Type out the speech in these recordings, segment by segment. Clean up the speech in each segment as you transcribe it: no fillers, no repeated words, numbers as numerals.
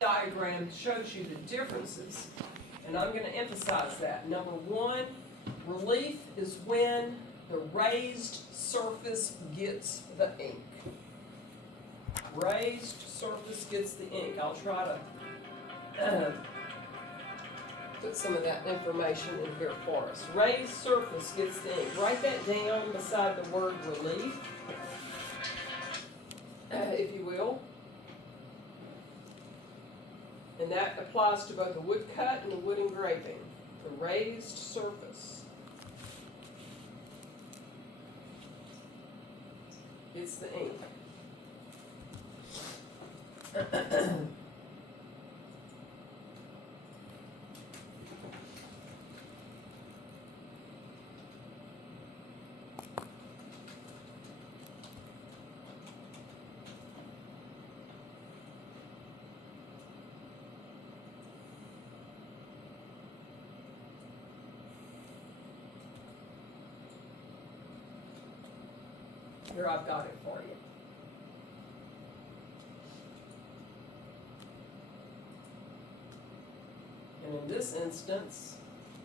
diagram shows you the differences, and I'm going to emphasize that. Number one, relief is when the raised surface gets the ink. Raised surface gets the ink. I'll try to put some of that information in here for us. Raised surface gets the ink. Write that down beside the word relief, if you will. And that applies to both the woodcut and the wood engraving. The raised surface gets the ink. Here, I've got it for you. And in this instance,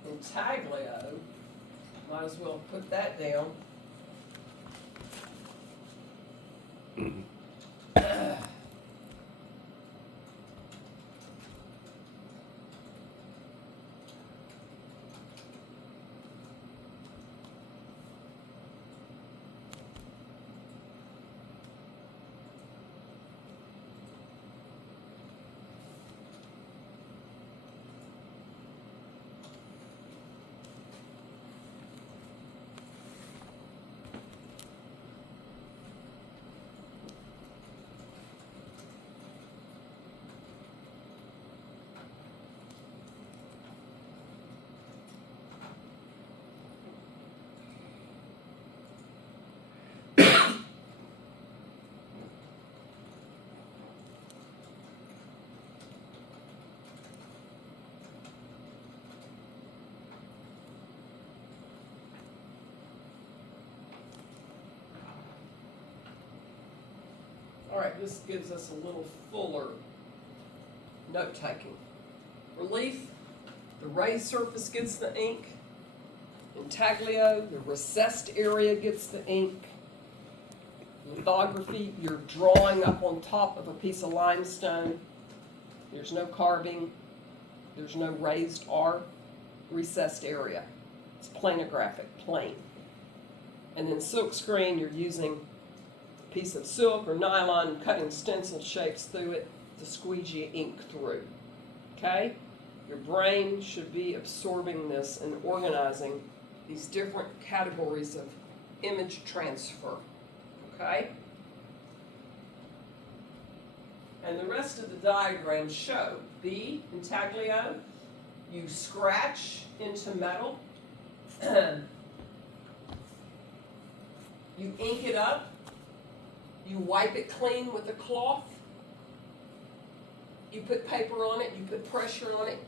intaglio, might as well put that down. All right, this gives us a little fuller note-taking. Relief, the raised surface gets the ink. Intaglio, the recessed area gets the ink. Lithography, you're drawing up on top of a piece of limestone. There's no carving. There's no raised or recessed area. It's planographic, plain. And then silk screen, you're using piece of silk or nylon, cutting stencil shapes through it to squeeze your ink through. Okay? Your brain should be absorbing this and organizing these different categories of image transfer. Okay? And the rest of the diagrams show B, intaglio, you scratch into metal, you ink it up, you wipe it clean with a cloth, you put paper on it, you put pressure on it,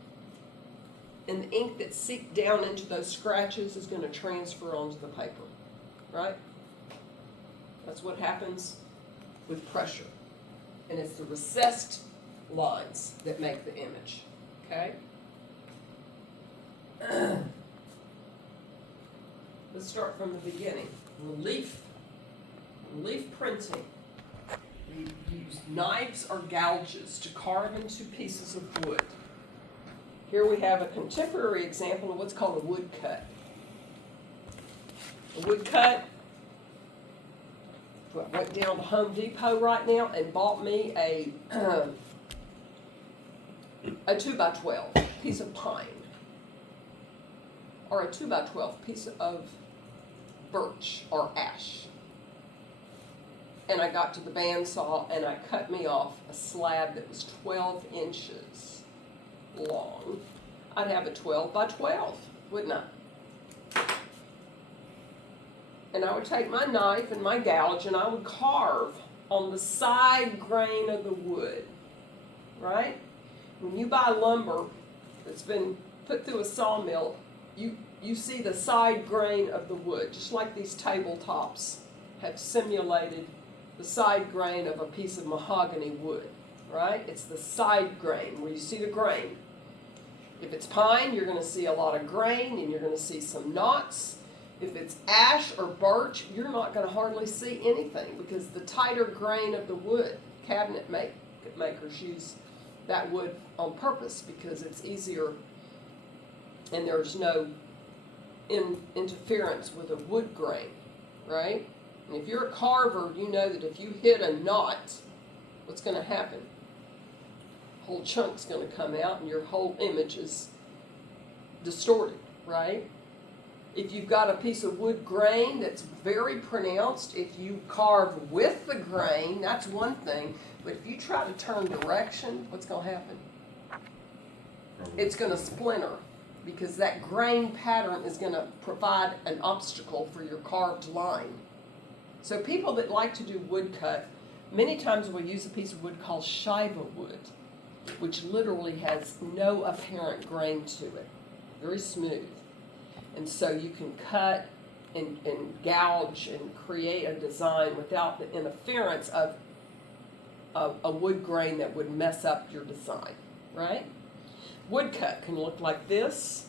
and the ink that seeped down into those scratches is going to transfer onto the paper, right? That's what happens with pressure. And it's the recessed lines that make the image, okay? Let's start from the beginning. Relief printing. We use knives or gouges to carve into pieces of wood. Here we have a contemporary example of what's called a woodcut. A woodcut, I went down to Home Depot right now and bought me a 2x12 piece of pine, or a 2x12 piece of birch or ash. And I got to the bandsaw and I cut me off a slab that was 12 inches long. I'd have a 12x12, wouldn't I? And I would take my knife and my gouge and I would carve on the side grain of the wood, right? When you buy lumber that's been put through a sawmill, you see the side grain of the wood, just like these tabletops have simulated the side grain of a piece of mahogany wood, right? It's the side grain where you see the grain. If it's pine, you're going to see a lot of grain and you're going to see some knots. If it's ash or birch, you're not going to hardly see anything because the tighter grain of the wood, cabinet makers use that wood on purpose because it's easier and there's no interference with a wood grain, right? And if you're a carver, you know that if you hit a knot, what's going to happen? Whole chunk's going to come out and your whole image is distorted, right? If you've got a piece of wood grain that's very pronounced, if you carve with the grain, that's one thing. But if you try to turn direction, what's going to happen? It's going to splinter because that grain pattern is going to provide an obstacle for your carved line. So people that like to do woodcut, many times will use a piece of wood called Shiva wood, which literally has no apparent grain to it. Very smooth. And so you can cut and gouge and create a design without the interference of a wood grain that would mess up your design, right? Woodcut can look like this.